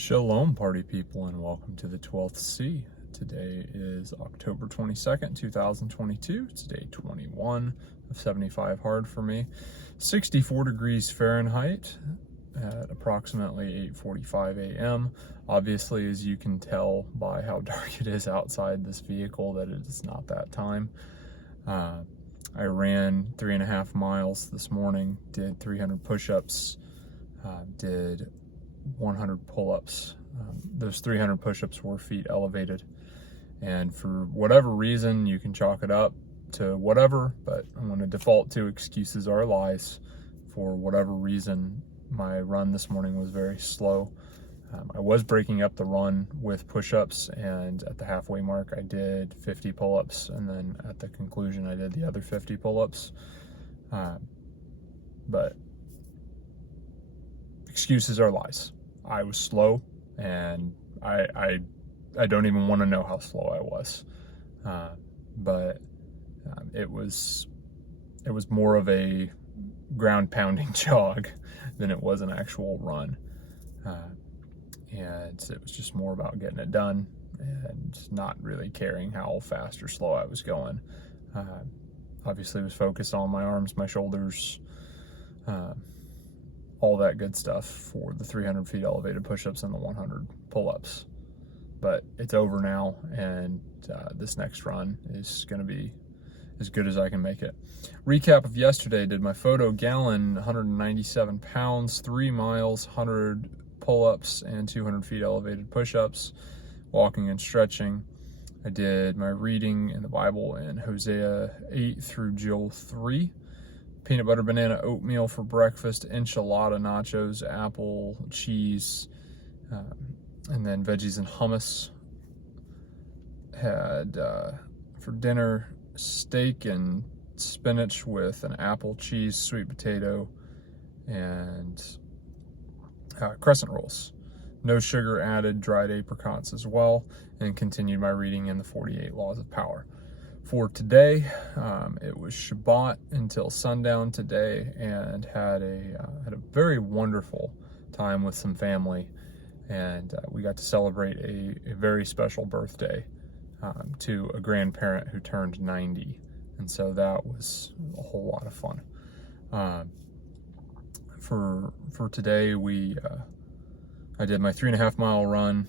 Shalom, party people, and welcome to the 12th C. Today is October 22nd, 2022. It's day 21 of 75 hard for me. 64 degrees Fahrenheit at approximately 8:45 a.m. Obviously, as you can tell by how dark it is outside this vehicle, that it is not that time. I ran 3.5 miles this morning, did 300 push-ups, did 100 pull-ups. Those 300 push-ups were feet elevated, and for whatever reason, you can chalk it up to whatever, but I'm going to default to excuses are lies. For whatever reason, my run this morning was very slow. I was breaking up the run with push-ups, and at the halfway mark I did 50 pull-ups, and then at the conclusion I did the other 50 pull-ups. But excuses are lies. I was slow, and I don't even want to know how slow I was. But it was more of a ground pounding jog than it was an actual run. And it was just more about getting it done and not really caring how fast or slow I was going. Obviously was focused on my arms, my shoulders, all that good stuff for the 300 feet elevated push-ups and the 100 pull-ups. But it's over now, and this next run is going to be as good as I can make it. Recap of yesterday: did my photo gallon, 197 pounds, 3 miles, 100 pull-ups, and 200 feet elevated push-ups, walking and stretching. I did my reading in the Bible in Hosea 8 through Joel 3. Peanut butter banana oatmeal for breakfast, enchilada nachos, apple, cheese, and then veggies and hummus. Had for dinner steak and spinach with an apple, cheese, sweet potato, and crescent rolls. No sugar added, dried apricots as well, and continued my reading in the 48 Laws of Power. For today, it was Shabbat until sundown today, and had a very wonderful time with some family, and we got to celebrate a very special birthday to a grandparent who turned 90, and so that was a whole lot of fun. For today, I did my 3.5 mile run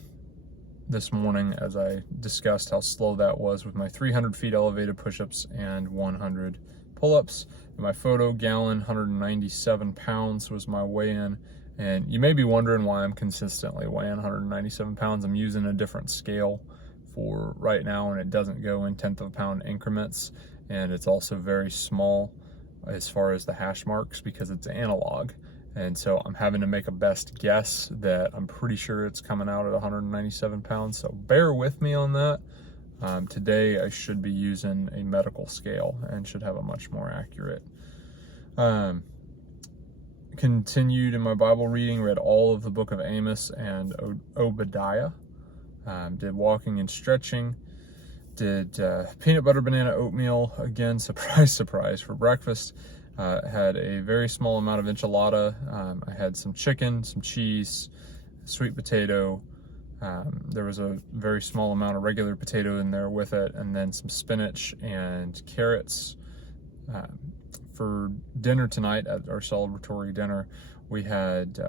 this morning, as I discussed how slow that was, with my 300 feet elevated push-ups and 100 pull-ups. My photo gallon, 197 pounds was my weigh-in, and you may be wondering why I'm consistently weighing 197 pounds. I'm using a different scale for right now, and it doesn't go in 1/10 of a pound increments, and it's also very small as far as the hash marks because it's analog. And so I'm having to make a best guess that I'm pretty sure it's coming out at 197 pounds. So bear with me on that. Today I should be using a medical scale and should have a much more accurate. Continued in my Bible reading, read all of the book of Amos and Obadiah. Did walking and stretching. Did peanut butter banana oatmeal, again, surprise, surprise, for breakfast. Had a very small amount of enchilada. I had some chicken, some cheese, sweet potato. There was a very small amount of regular potato in there with it, and then some spinach and carrots. For dinner tonight, at our celebratory dinner, we had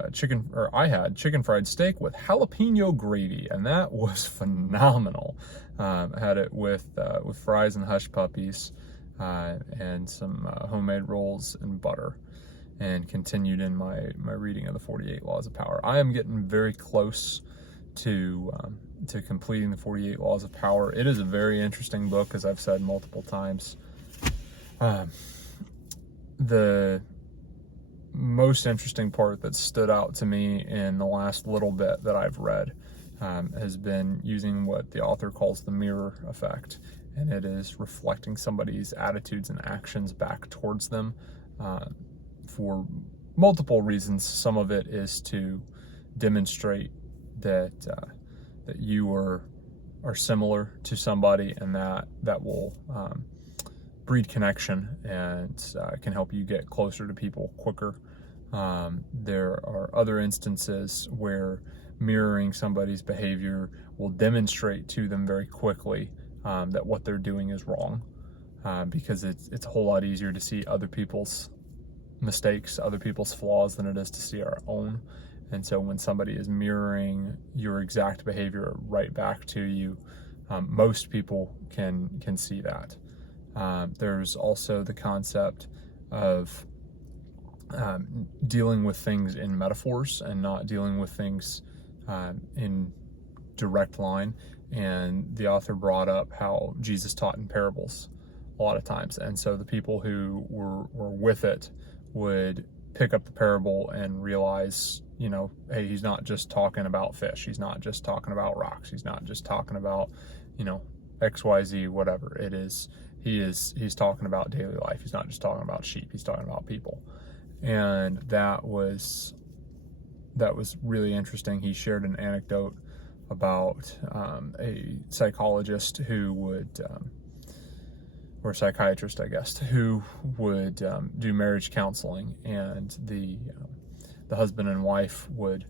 I had chicken fried steak with jalapeno gravy, and that was phenomenal. I had it with fries and hush puppies. And some homemade rolls and butter, and continued in my reading of the 48 Laws of Power. I am getting very close to completing the 48 Laws of Power. It is a very interesting book, as I've said multiple times. The most interesting part that stood out to me in the last little bit that I've read has been using what the author calls the mirror effect. And it is reflecting somebody's attitudes and actions back towards them for multiple reasons. Some of it is to demonstrate that you are similar to somebody, and that will breed connection and can help you get closer to people quicker. There are other instances where mirroring somebody's behavior will demonstrate to them very quickly that what they're doing is wrong, because it's a whole lot easier to see other people's mistakes, other people's flaws, than it is to see our own. And so when somebody is mirroring your exact behavior right back to you, most people can see that. There's also the concept of dealing with things in metaphors and not dealing with things in direct line. And the author brought up how Jesus taught in parables a lot of times. And so the people who were with it would pick up the parable and realize, hey, he's not just talking about fish. He's not just talking about rocks. He's not just talking about, XYZ, whatever it is. He's talking about daily life. He's not just talking about sheep. He's talking about people. And that was really interesting. He shared an anecdote about a psychologist who would, or a psychiatrist, I guess, who would do marriage counseling, and the husband and wife would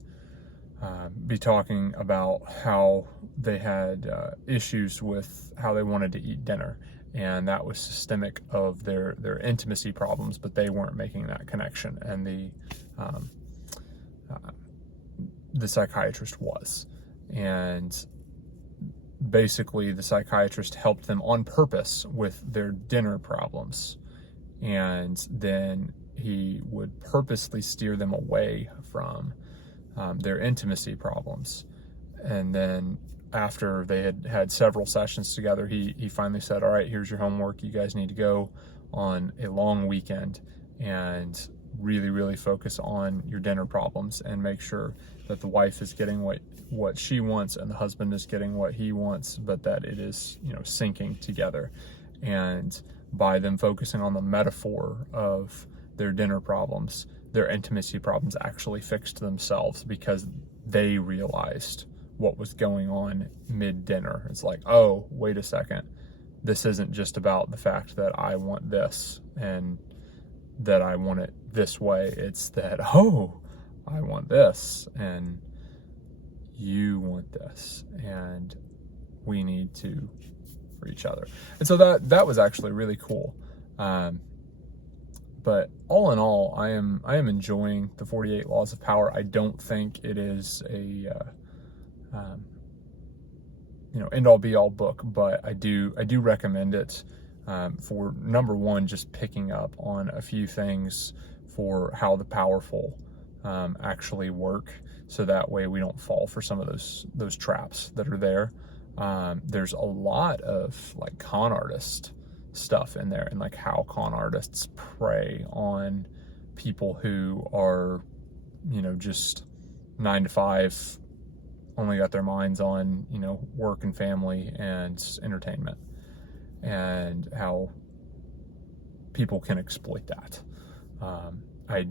be talking about how they had issues with how they wanted to eat dinner, and that was systemic of their intimacy problems, but they weren't making that connection, and the psychiatrist was. And basically the psychiatrist helped them on purpose with their dinner problems, and then he would purposely steer them away from their intimacy problems. And then after they had several sessions together, he finally said, all right, here's your homework. You guys need to go on a long weekend and really, really focus on your dinner problems and make sure that the wife is getting what she wants and the husband is getting what he wants, but that it is, syncing together. And by them focusing on the metaphor of their dinner problems, their intimacy problems actually fixed themselves, because they realized what was going on mid-dinner. It's like, oh, wait a second. This isn't just about the fact that I want this and that I want it this way. It's that, oh, I want this and you want this, and we need to for each other. And so that was actually really cool. But all in all, I am enjoying the 48 Laws of Power. I don't think it is a end all be all book, but I do recommend it for, number one, just picking up on a few things for how the powerful actually work, so that way we don't fall for some of those traps that are there. There's a lot of like con artist stuff in there, and like how con artists prey on people who are, just 9 to 5, only got their minds on, work and family and entertainment, and how people can exploit that. I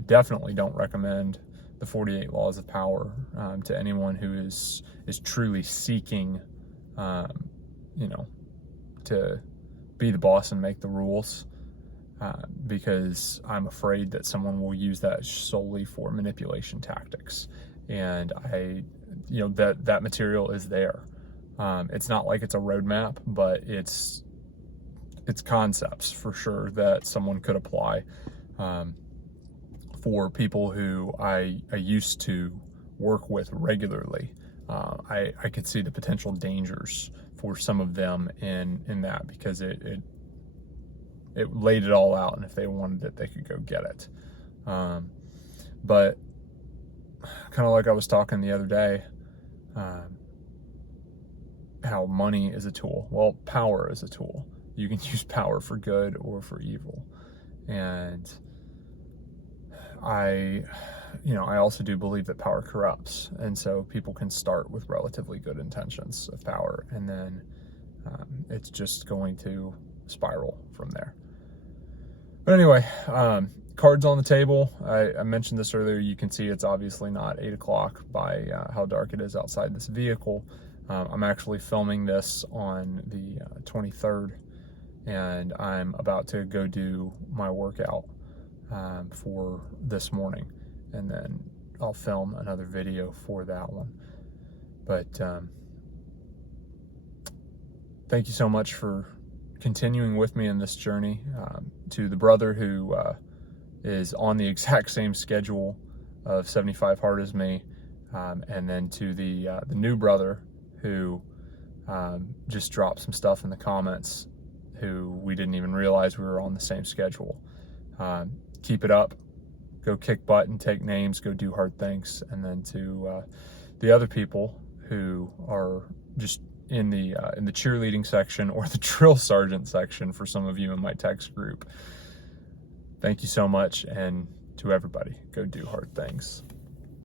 definitely don't recommend the 48 Laws of Power to anyone who is truly seeking, to be the boss and make the rules, because I'm afraid that someone will use that solely for manipulation tactics. And that material is there. It's not like it's a roadmap, but it's concepts for sure that someone could apply for people who I used to work with regularly. I could see the potential dangers for some of them in that, because it laid it all out, and if they wanted it, they could go get it. But kind of like I was talking the other day, how money is a tool. Well, power is a tool. You can use power for good or for evil. And I also do believe that power corrupts. And so people can start with relatively good intentions of power, and then it's just going to spiral from there. But anyway, cards on the table. I mentioned this earlier. You can see it's obviously not 8 o'clock by how dark it is outside this vehicle. I'm actually filming this on the 23rd, and I'm about to go do my workout for this morning. And then I'll film another video for that one. But thank you so much for continuing with me in this journey. To the brother who is on the exact same schedule of 75 Hard as me, and then to the new brother who just dropped some stuff in the comments, who we didn't even realize we were on the same schedule. Keep it up. Go kick butt and take names. Go do hard things. And then to the other people who are just in the cheerleading section or the drill sergeant section for some of you in my text group, thank you so much. And to everybody, go do hard things.